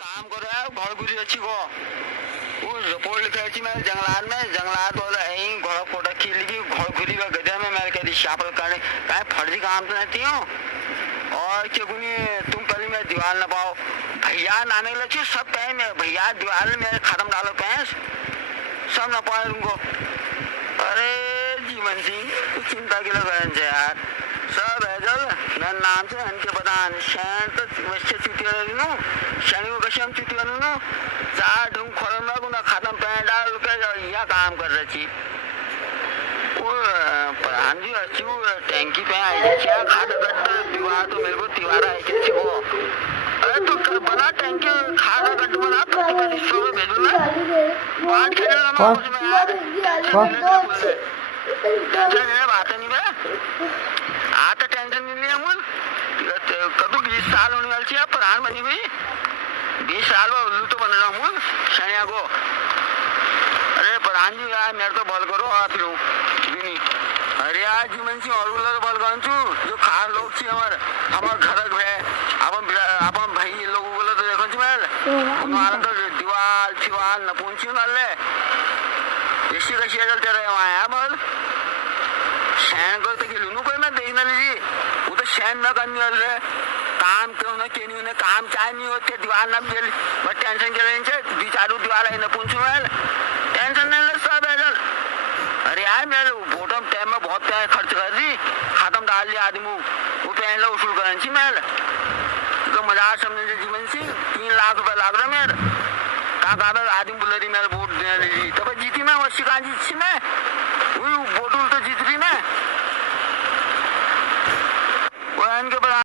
काम करो यार घर घुरी अच्छी को वो रिपोर्ट लिखाई मैं जंगलात वाला यही घर फोटा खींच ली घर घुरी व गधे में मैं कह दी शापल करने कहीं फर्जी काम तो नहीं हूँ और क्यों तुम कभी मैं दीवार न पाओ भैया नाने लगे सब कहें मैं भैया दीवार में खत्म डालो कहें सब न पाए तुमको। अरे जीवन सिंह चिंता के लिए यार सब है जब मैं नाम से इनके पता शैन तो वैसे चुटी नो शनि को कशम चुटी नो चार ढूंढ खोलम ना गुना खत्म पैंट डाल के यह काम कर रही थी वो प्रधान जी अच्छी वो टैंकी पे आई क्या खाता गड्ढा दीवार तो मेरे को दीवार आई किसी को अरे तो कर बना टैंकी खाता गड्ढा बना तो इसको भेजो ना बात खेलना ना उसमें यार टेंशन नहीं बात नहीं बे आता टेंशन नहीं लिया मुझ कभी 20 साल होने वाली है प्रधान बनी हुई 20 साल में उल्लू तो बन रहा हूँ शनिया को। अरे प्रधान जी यार मेरे तो बल करो आप लोग नहीं अरे यार जीवन सिंह और उल्लू बल कौन छू जो खास लोग थी हमारे घर है अपन भाई लोग बोले तो देखो मैं उन्होंने तो दीवार फिवाल न पूछी ना ले ऐसी कशी चलते रहे वहाँ यार बोल शैन को तो खिलूनू कोई मैं देखना लीजिए वो तो शैन न करने वाले काम क्यों ना क्यों नहीं उन्हें काम चाहे नहीं होते दीवार ना जेल बस टेंशन के लेने से बिचारू दीवार है न पूछू मैं टेंशन नहीं ले सब है चल। अरे यार मेरे वोटों टाइम में बहुत पैसे खर्च कर दी खत्म डाल दिया आदमी वो पैसे वसूल करने चाहिए मैं तो मजाक समझने से जीवन सिंह 3 लाख रुपए लाग रहा मेरे कहा आदमी बोल रही मेरे वोट देने लीजिए तब जीती मैं वो शिकायत जीती मैं वही वोट तो जीत रही मैं वो इनके